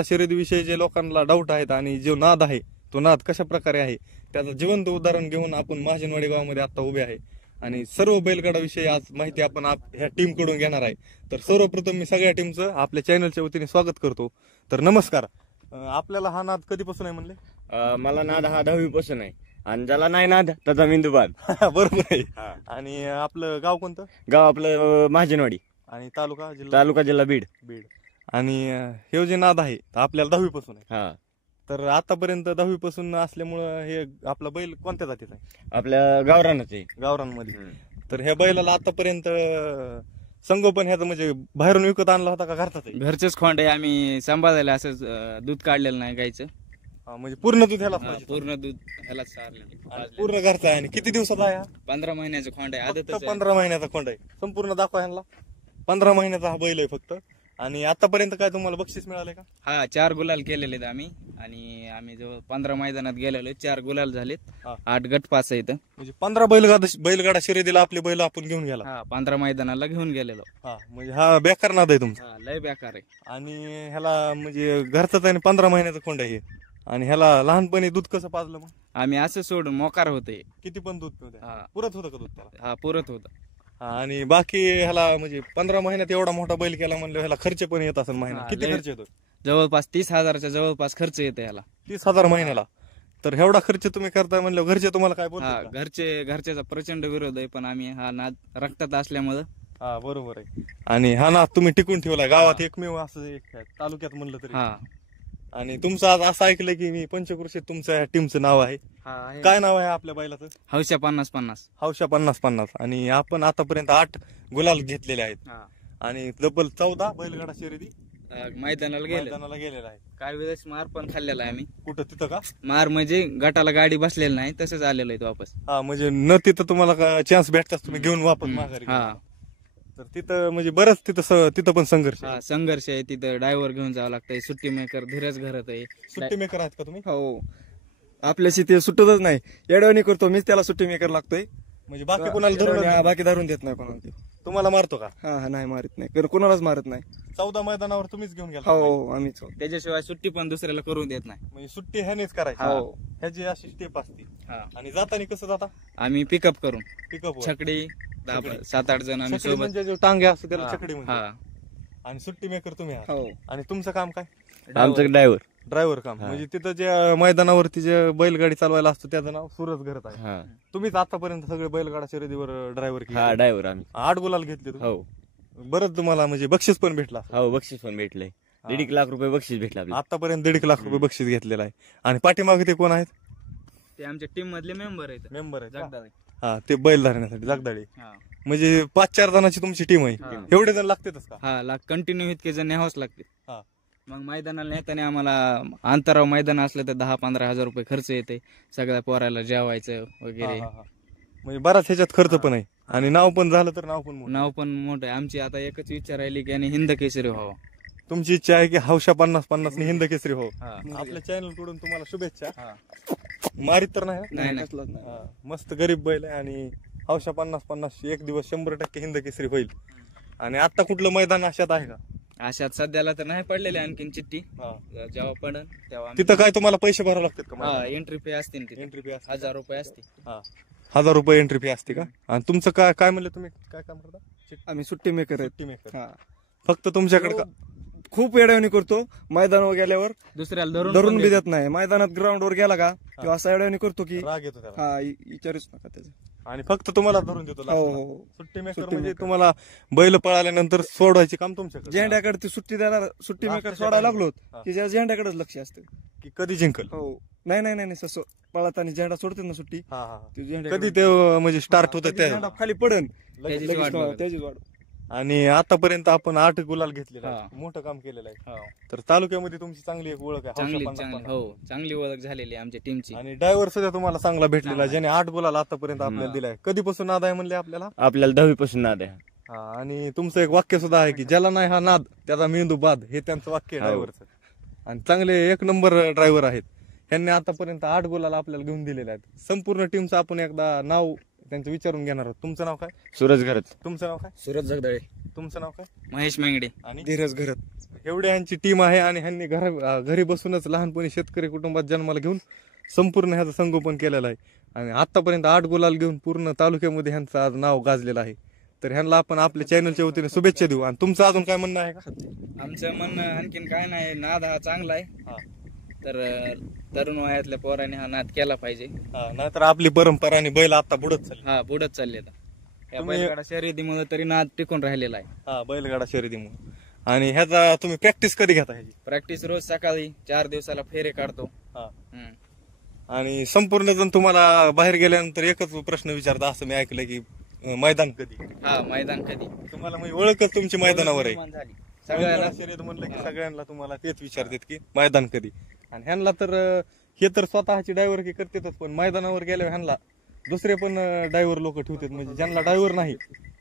बैलगाडा शर्यतीविषयी जे लोकांना डाऊट आहेत आणि जो नाद आहे तो नाद कशा प्रकारे आहे त्याचं जिवंत उदाहरण घेऊन आपण महाजनवाडी गावामध्ये आता उभे आहे आणि सर्व बैलगाडा विषयी आज माहिती आपण ह्या टीम कडून घेणार आहे. तर सर्वप्रथम मी सगळ्या टीमचं आपल्या चॅनलच्या वतीने स्वागत करतो. तर नमस्कार. आपल्याला हा नाद कधीपासून आहे म्हणले? मला नाद हा 10वी पासून आहे आणि ज्याला नाही नाद त्याचा मेंदूबाद. बरोबर आहे. आणि आपलं गाव कोणतं? गाव आपलं महाजनवाडी आणि तालुका जिल्हा बीड. आणि हे जे नाद आहे आपल्याला 10वी पासून आहे. हा, तर आतापर्यंत 10वी पासून असल्यामुळं हे आपला बैल कोणत्या जातीचा आहे? आपल्या गावरानच आहे. गावरांमध्ये. तर ह्या बैलाला आतापर्यंत संगोपन ह्याचं म्हणजे बाहेरून विकत आणला होता का घरचाच आहे? घरचेच खोंड आहे. आम्ही सांभाळायला असंच दूध काढलेलं नाही गायचं. म्हणजे पूर्ण दूध ह्याला पूर्ण दूध ह्यालाच सारलेलं. पूर्ण घरचा आहे. आणि किती दिवसाचा आहे? 15 महिन्याचं खोंड आहे. आदतच 15 महिन्याचा खोंड आहे. संपूर्ण दाखवा ह्यांना. 15 महिन्याचा हा बैल आहे फक्त. आणि आतापर्यंत काय तुम्हाला बक्षीस मिळाले का? हा, 4 गुलाल केलेले आहेत आम्ही. आणि आम्ही जवळ 15 मैदानात गेलेलो. 4 गुलाल झालेत. 8 गट पास आहेत. म्हणजे 15 बैलगाडा शर्यतीला आपले बैल आपण घेऊन गेला. हा, 15 मैदानाला घेऊन गेलेलो. हा, म्हणजे हा बेकार नाद आहे तुमचा. लय बेकार आहे. आणि ह्याला म्हणजे घरचाच आहे. 15 महिन्याचा खोंड आहे. आणि ह्याला लहानपणी दूध कसं पाजलं मग? आम्ही असं सोडून मोकार होते. किती पण दूध पिवते? पुरत होतं का दूध त्याला? हा, पुरत होतं. आणि बाकी ह्याला म्हणजे 15 महिन्यात एवढा मोठा बैल केला म्हणलं ह्याला खर्च पण येत असेल महिना. किती खर्च येतो? जवळपास 30,000च्या जवळपास खर्च येतो ह्याला. 30,000 महिन्याला. तर एवढा खर्च तुम्ही करताय म्हणलं घरचे तुम्हाला काय बोलतात? घरच्याचा प्रचंड विरोध आहे, पण आम्ही हा नाद रक्तात असल्यामुळं. हा, बरोबर आहे. आणि हा नाद तुम्ही टिकून ठेवलाय गावात एकमेव असं एक तालुक्यात म्हणलं तरी. हा. आणि तुमचं आज असं ऐकलं की मी पंचकृषीत तुमच्या टीमचं नाव आहे. काय नाव आहे आपल्या बैलाचं? हौशा 50-50. हौशा 50-50. आणि आपण आतापर्यंत 8 गुलाल घेतलेले आहेत. आणि तब्बल 14 बैलगाडा शर्यती मैदानाला गेलेला आहे. काही वेळेस मार पण खाल्लेला आहे आम्ही. कुठं? तिथं का? मार म्हणजे गटाला गाडी बसलेली नाही, तसंच आलेलो आहे वापस. हा, म्हणजे न तिथं तुम्हाला चान्स भेटताच तुम्ही घेऊन वापस माघारी. हा. तर तिथं म्हणजे बरंच तिथं पण संघर्ष आहे. संघर्ष आहे. तिथं ड्रायव्हर घेऊन जावं लागतंय. सुट्टी मेकर धीरज घरात आहे. सुट्टी मेकर आहात का तुम्ही? हो, आपल्याशी ते सुटतच नाही. येडवणी करतो मीच, त्याला सुट्टी मेकर लागतोय. म्हणजे बाकी कोणाला बाकी धरून देत नाही कोणाला. तुम्हाला मारतो का? हा, नाही मारत नाही, कोणालाच मारत नाही. 14 मैदानावर तुम्हीच घेऊन गेला? हो, आम्हीच. त्याच्याशिवाय सुट्टी पण दुसऱ्याला करून देत नाही. म्हणजे सुट्टी ह्यानेच करायची. हो, ह्याची अशी स्टेप असते. आणि जाताना कसं जाता? आम्ही पिकअप करून पिकअप छकडी 7-8 जण आम्ही सोबत. म्हणजे जो टांगे असतो त्याला छकडी म्हणजे. हा. आणि सुट्टी मेकर तुम्ही आहात. हो. आणि तुमचं काम काय? आमचं ड्रायव्हर काम. म्हणजे तिथं जे मैदानावरती जे बैलगाडी चालवायला असतो त्याचं नाव सूरज घरत आहे. तुम्हीच आतापर्यंत सगळे बैलगाडा शर्यतीवर ड्रायव्हर ड्रायव्हर आम्ही 8 गुलाल घेतले. हो. बरंच तुम्हाला म्हणजे बक्षीस पण भेटला? हो, बक्षीस पण भेटलंय. 1.5 लाख रुपये बक्षीस भेटलं आतापर्यंत. 1.5 लाख रुपये बक्षीस घेतलेलं आहे. आणि पाठीमागे ते कोण आहेत? ते आमच्या टीम मधले मेंबर आहेत. जगदाळे. हा, ते बैल धरण्यासाठी जगदाळे. म्हणजे 5-4 जणांची तुमची टीम आहे. एवढे जण लागतातच का? हा, कंटिन्यू इतके जण न्यावंच लागते. हा. मग मैदानाला नेताना आम्हाला अंतराव मैदान असलं तर 10-15 हजार रुपये खर्च येते. सगळ्या पोराला जेवायचं वगैरे. म्हणजे बराच ह्याच्यात खर्च पण आहे. आणि नाव पण झालं तर नाव पण मोठं आहे. आमची आता एकच इच्छा राहिली की हिंद केसरी व्हावं. तुमची इच्छा आहे की हौशा 50-50 हिंद केसरी हो. आपल्या चॅनल कडून तुम्हाला शुभेच्छा. मारित तर नाही. मस्त गरीब बैल आहे. आणि हौशा 50-50 एक दिवस 100% हिंद केसरी होईल. आणि आता कुठलं मैदान अशात आहे का? अशात सध्याला तर नाही पडलेले आणखीन चिठ्ठी. जेव्हा पडन तेव्हा. तिथं काय तुम्हाला पैसे भरावे लागतात का? एंट्री फी असते. एंट्री फी 1000 रुपये असते. 1000 रुपये एंट्री फी असते का? आणि तुमचं काय म्हणलं तुम्ही काय काम करता? आम्ही सुट्टी मेकर सुट्टी मेकर. फक्त तुमच्याकडे खूप येडवणी करतो. मैदानावर गेल्यावर दुसऱ्याला धरून बी देत नाही. मैदानात ग्राउंडवर गेला का किंवा असा येडवणी करतो की राग येतो त्याला. हा, विचारूच नका त्याचं. आणि फक्त तुम्हाला धरून देतो. हो. सुट्टी मेकर म्हणजे तुम्हाला बैल पळाल्यानंतर सोडवायचे काम तुमच्याकडे. झेंड्याकडे ती सुट्टी द्यायला सुट्टी मेकर सोडायला लागलो की झेंड्याकडेच लक्ष असतं की कधी जिंकल. हो. नाही ससो पळताना झेंडा सोडते ना सुट्टी. कधी ते म्हणजे स्टार्ट होत झेंडा खाली पडन त्याची वाट. आणि आतापर्यंत आपण 8 गुलाल घेतलेला आहे. मोठं काम केलेलं आहे. तर तालुक्यामध्ये तुमची चांगली एक ओळख आहे. चांगली ओळख झालेली आहे आमच्या टीमची. आणि ड्रायव्हर सुद्धा तुम्हाला चांगला भेटलेला ज्याने 8 गुलाल आतापर्यंत आपल्याला दिलाय. कधीपासून नाद आहे म्हणले आपल्याला 10वी पासून नाद आहे. आणि तुमचं एक वाक्य सुद्धा आहे की ज्याला नाही हा नाद त्याचा मेंदू बाद, हे त्यांचं वाक्य आहे ड्रायव्हरचं. आणि चांगले 1 नंबर ड्रायव्हर आहेत. ह्यांनी आतापर्यंत 8 गुलाल आपल्याला घेऊन दिलेले आहेत. संपूर्ण टीमचं आपण एकदा नाव त्यांचं विचारून घेणार आहोत. तुमचं नाव काय? सूरज घरत. तुमचं नाव काय? सुरज जगदाळे. तुमचं नाव काय? महेश मेंगडे. आणि धीरज घरत. एवढी यांची टीम आहे आणि ह्यांनी घरी बसूनच लहानपणी शेतकरी कुटुंबात जन्माला घेऊन संपूर्ण ह्याचं संगोपन केलेलं आहे आणि आतापर्यंत 8 गुलाल घेऊन पूर्ण तालुक्यामध्ये ह्यांचं आज नाव गाजलेलं आहे. तर ह्यांना आपण आपल्या चॅनलच्या वतीने शुभेच्छा देऊ. आणि तुमचं अजून काय म्हणणं आहे का? आमचं म्हणणं आणखीन काय नाही, नाद हा चांगला आहे. हा. तर तरुण वयातल्या पोरांनी हा नाद केला पाहिजे. नाहीतर आपली परंपरा आणि बैल आता बुडत चालली. हा बुडत चालले आता. या तुम्ही- बैलगाडा शर्यतीमुळे तरी नाद टिकून राहिलेला आहे. हा, बैलगाडा शर्यतीमुळे. आणि ह्याचा तुम्ही प्रॅक्टिस कधी घेता ह्याची? प्रॅक्टिस रोज सकाळी 4 दिवसाला फेरे काढतो. हा. हम्म. आणि संपूर्ण जण तुम्हाला बाहेर गेल्यानंतर एकच प्रश्न विचारता असं मी ऐकलं की मैदान कधी? हा, मैदान कधी तुम्हाला म्हणजे ओळखच तुमची मैदानावर आहे. निर्माण झाली. सगळ्यांना सगळ्याला शर्यत म्हणलं की सगळ्यांना तुम्हाला तेच विचारतात की मैदान कधी. आणि ह्यांना तर हे तर स्वतःची ड्रायव्हर की करतातच, पण मैदानावर गेल्यावर ह्यांना दुसरे पण ड्रायव्हर लोक ठेवतात. म्हणजे ज्यांना ड्रायव्हर नाही,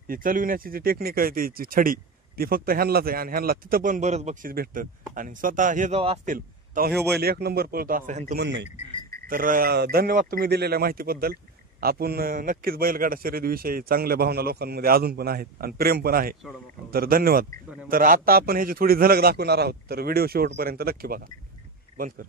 ती चालविण्याची जी टेक्निक आहे ती छडी ती फक्त ह्यांनाच आहे आणि ह्यांना तिथं पण बरंच बक्षीस भेटतं. आणि स्वतः हे जेव्हा असतील तेव्हा हे बैल 1 नंबर पळतो असं ह्यांचं म्हणणं आहे. तर धन्यवाद तुम्ही दिलेल्या माहितीबद्दल. आपण नक्कीच बैलगाडा शर्यतीविषयी चांगल्या भावना लोकांमध्ये अजून पण आहेत आणि प्रेम पण आहे. तर धन्यवाद. तर आता आपण ह्याची थोडी झलक दाखवणार आहोत. तर व्हिडिओ शेवटपर्यंत नक्की बघा. बंद कर.